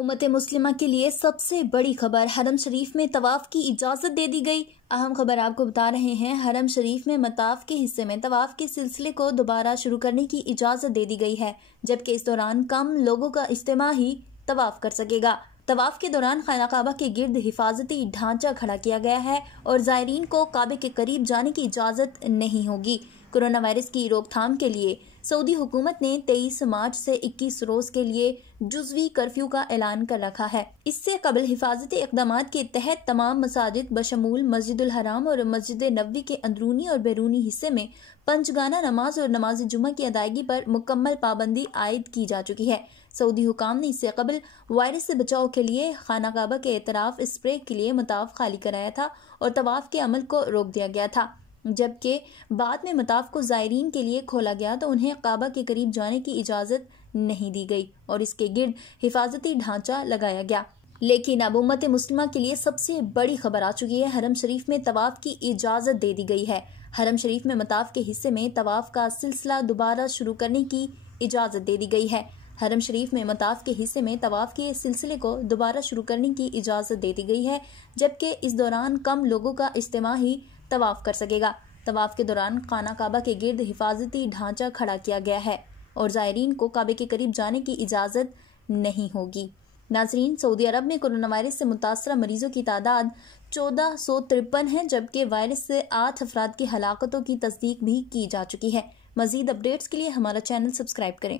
उम्मत मुस्लिमा के लिए सबसे बड़ी खबर, हरम शरीफ में तवाफ की इजाज़त दे दी गई। अहम खबर आपको बता रहे हैं, हरम शरीफ में मताफ के हिस्से में तवाफ के सिलसिले को दोबारा शुरू करने की इजाज़त दे दी गई है, जबकि इस दौरान कम लोगों का इज्तिमा ही तवाफ कर सकेगा। तवाफ के दौरान खाना काबा के गिर्द हिफाजती ढांचा खड़ा किया गया है और ज़ायरीन को काबे के करीब जाने की इजाज़त नहीं होगी। कोरोना वायरस की रोकथाम के लिए सऊदी हुकूमत ने 23 मार्च से 21 रोज के लिए जुज़वी कर्फ्यू का ऐलान कर रखा है। इससे कबल हिफाजती इक़दाम के तहत तमाम मसाजिद बशमूल मस्जिदुल हराम और मस्जिद नबवी के अंदरूनी और बैरूनी हिस्से में पंचगाना नमाज और नमाज जुमा की अदायगी पर मुकम्मल पाबंदी आयद की जा चुकी है। सऊदी हुकाम ने इससे कबल वायरस से बचाव के लिए खाना काबा के एतराफ स्प्रे के लिए मताफ खाली कराया था और तवाफ के अमल को रोक दिया गया था, जबकि बाद में मताफ को ज़ायरीन के लिए खोला गया तो उन्हें काबा के करीब जाने की इजाज़त नहीं दी गई और इसके गिर्द हिफाजती ढांचा लगाया गया। लेकिन अब उम्मत मुस्लिमा के लिए सबसे बड़ी खबर आ चुकी है, हरम शरीफ में तवाफ की इजाज़त दे दी गई है। हरम शरीफ में मताफ के हिस्से में तवाफ का सिलसिला दोबारा शुरू करने की इजाज़त दे दी गई है। हरम शरीफ में मताफ के हिस्से में तवाफ के सिलसिले को दोबारा शुरू करने की इजाज़त दे दी गई है, जबकि इस दौरान कम लोगों का इज्तिमा ही तवाफ कर सकेगा। तवाफ के दौरान खाना काबा के गिर्द हिफाजती ढांचा खड़ा किया गया है और ज़ायरीन को काबे के करीब जाने की इजाज़त नहीं होगी। नाज़रीन, सऊदी अरब में कोरोना वायरस से मुतासरा मरीजों की तादाद 1453 है, जबकि वायरस से 8 अफराद की हलाकतों की तस्दीक भी की जा चुकी है। मज़ीद अपडेट्स के लिए हमारा चैनल सब्सक्राइब करें।